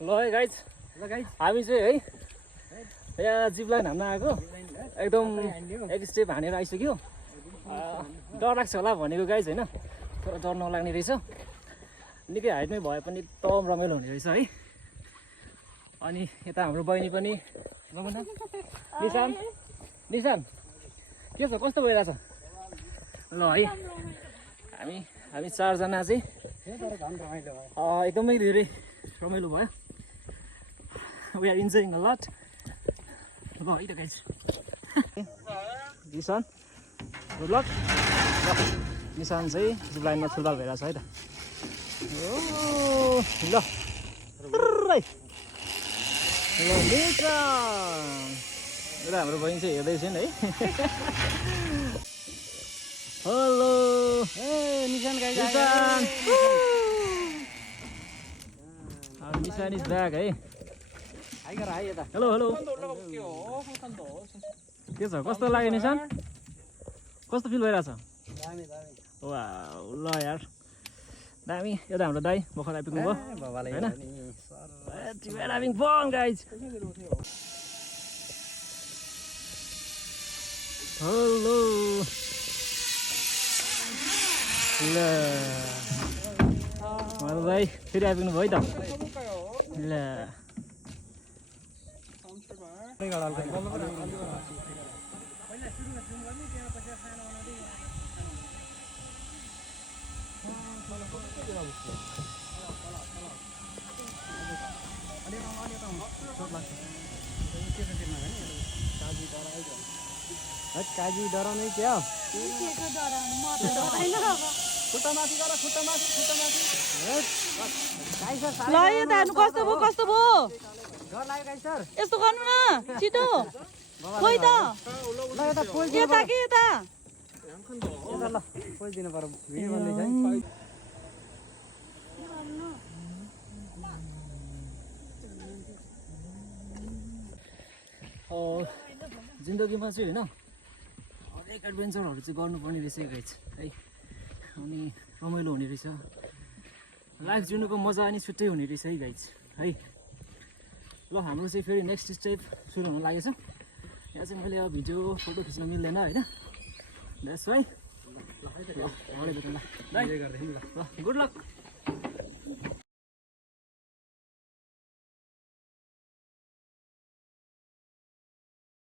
ल है गाइज हामी चाहिँ है यहाँ जिप लाइन हान्न आएको एकदम एक स्टेप हानेर आइसक्यो डर लाग्छ होला भनेको गाइज होइन तर डर नलाग्ने रहेछ निकै हाइटमै भए पनि एकदम रमाइलो हुने रहेछ है अनि यता हाम्रो बहिनी पनि निशान निशान के छ कस्तो भइरहेछ ल है हामी चारजना चाहिँ एकदमै धेरै रमाइलो भयो we are enjoying a lot ल है त गाइज निशान गुड लक निशान चाहिँ जिप लाइनमा छुलबाल भइरहेछ है त ल निशान हाम्रो बहिनी चाहिँ हेर्दैछन् है hello Nishan Nishan is back है हेलो हेलो के छ कस्तो लाग्यो निशान कस्तो फिल भइरहेछ वा ल यार दामी यता हाम्रो दाइ भर्खर आइपुग्नु भयो होइन having fun guys हेलो ल हाम्रो दाइ फेरि आइपुग्नु भयो है त ल काजी डराउने क्या कस्तो भयो यस्तो गर्नु न छिटो खोइ त यता के यता दिनु पर्यो भिडियो बन्दैछ जिन्दगीमा चाहिँ होइन हरेक एडभेन्चरहरू चाहिँ गर्नुपर्ने रहेछ गाइज है अनि रमाइलो हुने रहेछ लाइफ जिउनुको मजा अनि छुट्टै हुने रहेछ है गाइज है ल हाम्रो चाहिँ फेरि नेक्स्ट स्टेप सुरु हुन लागेछ यहाँ चाहिँ मैले अब भिडियो फोटो खिच्न मिल्दैन होइन द्याट्स वाइ ल गुड लक